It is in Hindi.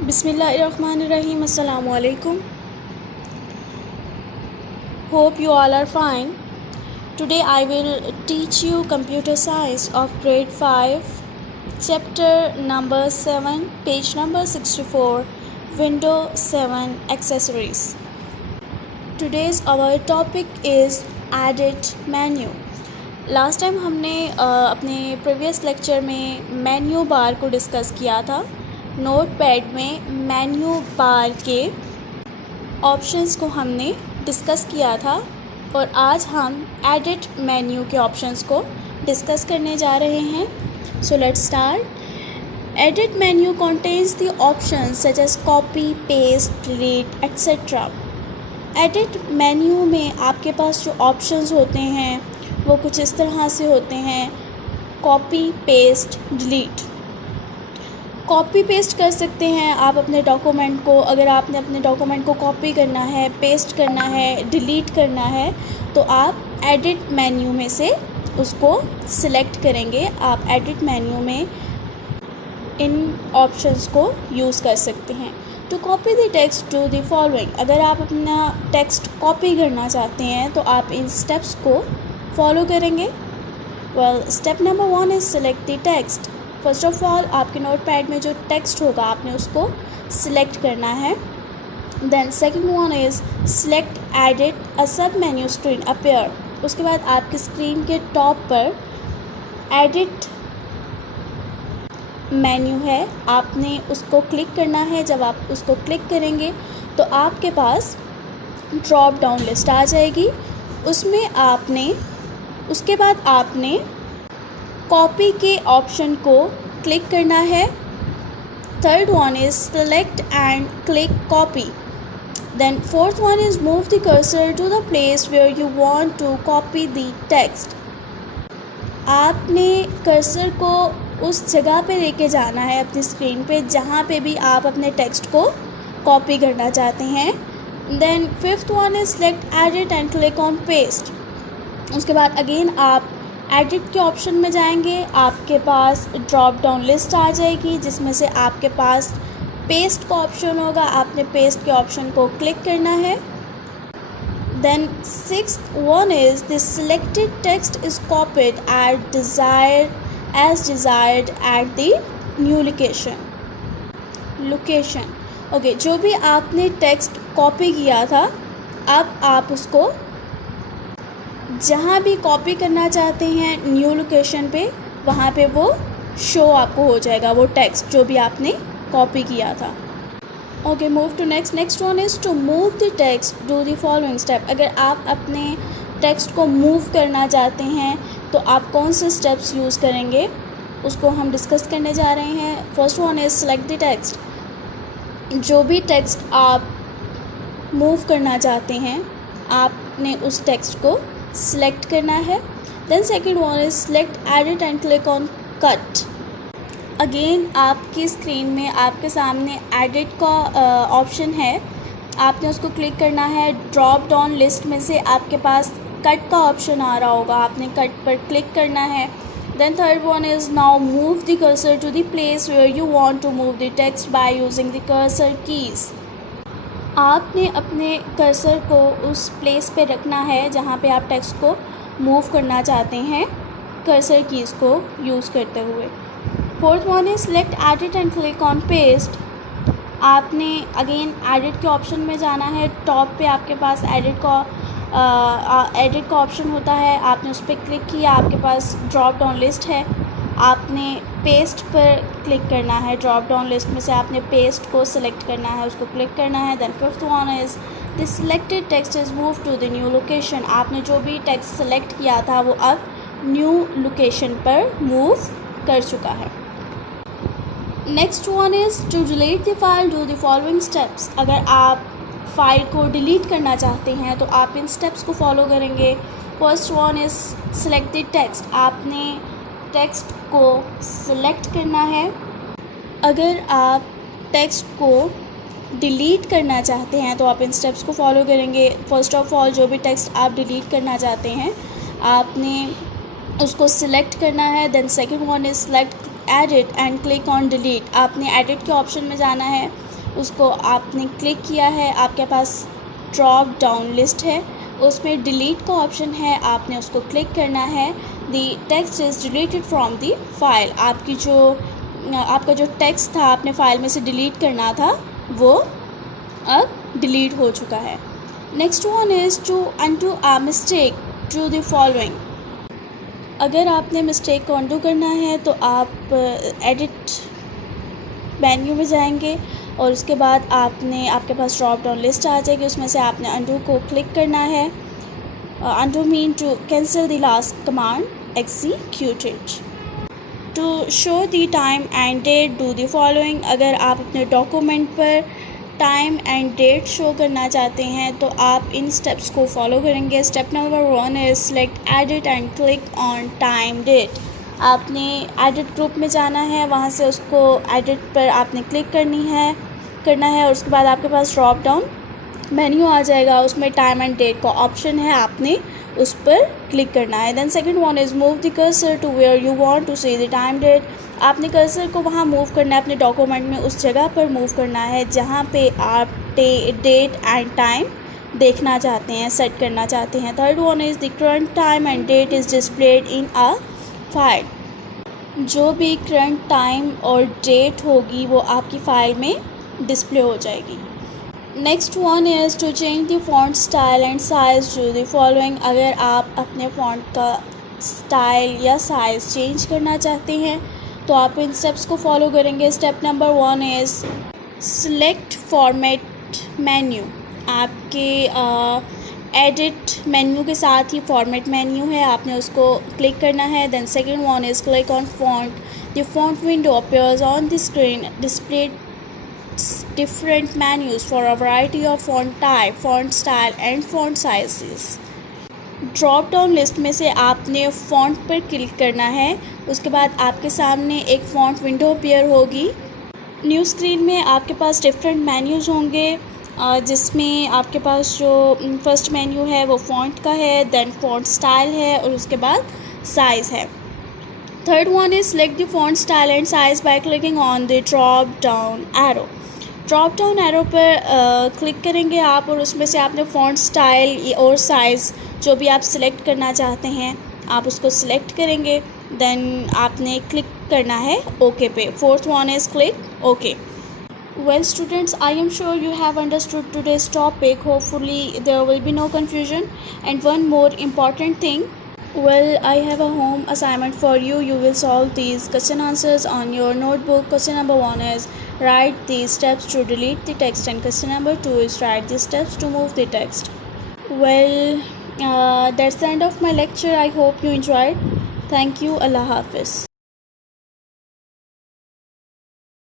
Bismillahirrahmanirrahim. Assalamu alaikum. Hope you all are fine. Today I will teach you computer science of grade 5, chapter number 7, page number 64, window 7 accessories. Today's our topic is edit menu. Last time हमने अपने प्रीवियस लेक्चर में मेन्यू बार को डिस्कस किया था। नोटपैड में मेन्यू बार के ऑप्शंस को हमने डिस्कस किया था और आज हम एडिट मेन्यू के ऑप्शंस को डिस्कस करने जा रहे हैं। So let's start. Edit menu contains the options such as copy, paste, delete etcetera. Edit menu में आपके पास जो ऑप्शंस होते हैं वो कुछ इस तरह से होते हैं: copy, paste, delete. Copy paste कर सकते हैं आप अपने डॉक्यूमेंट को। अगर आपने अपने डॉक्यूमेंट को कॉपी करना है, पेस्ट करना है, डिलीट करना है तो आप एडिट मेन्यू में से उसको सिलेक्ट करेंगे। आप एडिट मेन्यू में इन ऑप्शंस को यूज़ कर सकते हैं। To copy the text do the following. अगर आप अपना टेक्स्ट कॉपी करना चाहते हैं तो आप इन स्टेप्स को फॉलो करेंगे। Well, step number 1 is select the text. First of all आपके नोटपैड में जो टेक्स्ट होगा आपने उसको सिलेक्ट करना है। Then second one is select edit a sub menu screen appear. उसके बाद आपकी स्क्रीन के टॉप पर एडिट मेन्यू है, आपने उसको क्लिक करना है। जब आप उसको क्लिक करेंगे तो आपके पास ड्रॉप डाउन लिस्ट आ जाएगी। उसमें उसके बाद आपने कॉपी के ऑप्शन को क्लिक करना है। Third one is select and click copy. Then fourth one is move the cursor to the place where you want to copy the text. आपने कर्सर को उस जगह पे लेके जाना है अपनी स्क्रीन पे जहाँ पे भी आप अपने टेक्स्ट को कॉपी करना चाहते हैं। Then fifth one is select edit and click on paste. उसके बाद अगेन आप एडिट के ऑप्शन में जाएंगे, आपके पास ड्रॉप डाउन लिस्ट आ जाएगी जिसमें से आपके पास पेस्ट का ऑप्शन होगा। आपने पेस्ट के ऑप्शन को क्लिक करना है। Then sixth one is the selected text is copied as desired at the new location. Okay, जो भी आपने टेक्स्ट कॉपी किया था अब आप उसको जहाँ भी कॉपी करना चाहते हैं न्यू लोकेशन पे वहाँ पे वो शो आपको हो जाएगा, वो टेक्स्ट जो भी आपने कॉपी किया था। Okay, move to next one is to move the text do the following step. अगर आप अपने टेक्स्ट को मूव करना चाहते हैं तो आप कौन से स्टेप्स यूज़ करेंगे उसको हम डिस्कस करने जा रहे हैं। First one is select the text. जो भी टेक्स्ट आप मूव करना चाहते हैं आपने उस टेक्स्ट को सिलेक्ट करना है। Then second one is select edit and click on cut. Again आपकी स्क्रीन में आपके सामने एडिट का ऑप्शन है, आपने उसको क्लिक करना है। ड्रॉप डाउन लिस्ट में से आपके पास कट का ऑप्शन आ रहा होगा, आपने कट पर क्लिक करना है। Then third one is now move the cursor to the place where you want to move the text by using the cursor keys. आपने अपने कर्सर को उस प्लेस पे रखना है जहाँ पे आप टेक्स्ट को मूव करना चाहते हैं कर्सर कीज़ को यूज़ करते हुए। Fourth one is select edit and click on paste. आपने अगेन एडिट के ऑप्शन में जाना है। टॉप पे आपके पास एडिट का ऑप्शन होता है, आपने उस पर क्लिक किया, आपके पास ड्रॉप डाउन लिस्ट है, आपने पेस्ट पर क्लिक करना है। ड्रॉप डाउन लिस्ट में से आपने पेस्ट को सिलेक्ट करना है, उसको क्लिक करना है। Then fifth one is the selected text is move to the new location. आपने जो भी टेक्स्ट सेलेक्ट किया था वो अब न्यू लोकेशन पर मूव कर चुका है। Next one is to delete the file do the following steps. अगर आप फाइल को डिलीट करना चाहते हैं तो आप इन स्टेप्स को फॉलो करेंगे। First one is select the text. आपने टेक्स्ट को सिलेक्ट करना है। अगर आप टेक्स्ट को डिलीट करना चाहते हैं तो आप इन स्टेप्स को फॉलो करेंगे। फर्स्ट ऑफ ऑल जो भी टेक्स्ट आप डिलीट करना चाहते हैं आपने उसको सिलेक्ट करना है। Then second one is select edit and click on delete. आपने एडिट के ऑप्शन में जाना है, उसको आपने क्लिक किया है, आपके पास ड्रॉप डाउन लिस्ट है, उसमें डिलीट का ऑप्शन है, आपने उसको क्लिक करना है। The text is deleted from the file. आपका जो टेक्स्ट था आपने फाइल में से डिलीट करना था वो अब डिलीट हो चुका है। Next one is to undo a mistake do the following. अगर आपने मिस्टेक को अनडू करना है तो आप एडिट मेन्यू में जाएंगे और उसके बाद आपके पास ड्रॉप डाउन लिस्ट आ जाएगी, उसमें से आपने अनडू को क्लिक करना है। Undo mean to cancel the last command executed. To show the time and date do the following. अगर आप अपने डॉक्यूमेंट पर टाइम एंड डेट शो करना चाहते हैं तो आप इन स्टेप्स को फॉलो करेंगे। Step number 1 is select edit and click on time date. आपने एडिट ग्रुप में जाना है, वहाँ से उसको एडिट पर आपने क्लिक करना है और उसके बाद आपके पास ड्रॉप डाउन मेन्यू आ जाएगा, उसमें टाइम एंड डेट का ऑप्शन है, आपने उस पर क्लिक करना है। Then second one is move the cursor to where you want to see the time date. आपने कर्सर को वहाँ मूव करना है, अपने डॉक्यूमेंट में उस जगह पर मूव करना है जहाँ पे आप डेट एंड टाइम देखना चाहते हैं, सेट करना चाहते हैं। Third one is the current time and that is displayed in a file. जो भी करंट टाइम और डेट होगी वो आपकी फ़ाइल में डिस्प्ले हो जाएगी। Next one is to change the font style and size to the following. अगर आप अपने फॉन्ट का स्टाइल या साइज़ चेंज करना चाहते हैं तो आप इन स्टेप्स को फॉलो करेंगे। Step number 1 is select format menu. आपके एडिट मेन्यू के साथ ही फॉर्मेट मेन्यू है, आपने उसको क्लिक करना है। Then second one is click on font. The font window appears on the screen, displayed different menus for a variety of font type, font style and font sizes. Drop down list में से आपने फ़ॉन्ट पर क्लिक करना है, उसके बाद आपके सामने एक फ़ॉन्ट विंडो अपीयर होगी। न्यू स्क्रीन में आपके पास डिफरेंट मेन्यूज़ होंगे, जिसमें आपके पास जो फर्स्ट मेन्यू है वो फ़ॉन्ट का है, देन फ़ॉन्ट स्टाइल है और उसके बाद साइज़ है। Third one is select the font style and size by clicking on the drop down arrow. Drop down arrow पर क्लिक करेंगे आप और उसमें से आपने फ़ॉन्ट स्टाइल और साइज़ जो भी आप सिलेक्ट करना चाहते हैं आप उसको सिलेक्ट करेंगे। देन आपने क्लिक करना है ओके पे। Fourth one is click okay. Well students, I am sure you have understood today's topic. Hopefully there will be no confusion. And one more important thing, well, I have a home assignment for you. You will solve these question answers on your notebook. Question number 1 is write the steps to delete the text and question number 2 is write the steps to move the text. Well, that's the end of my lecture. I hope you enjoyed. Thank you. Allah Hafiz.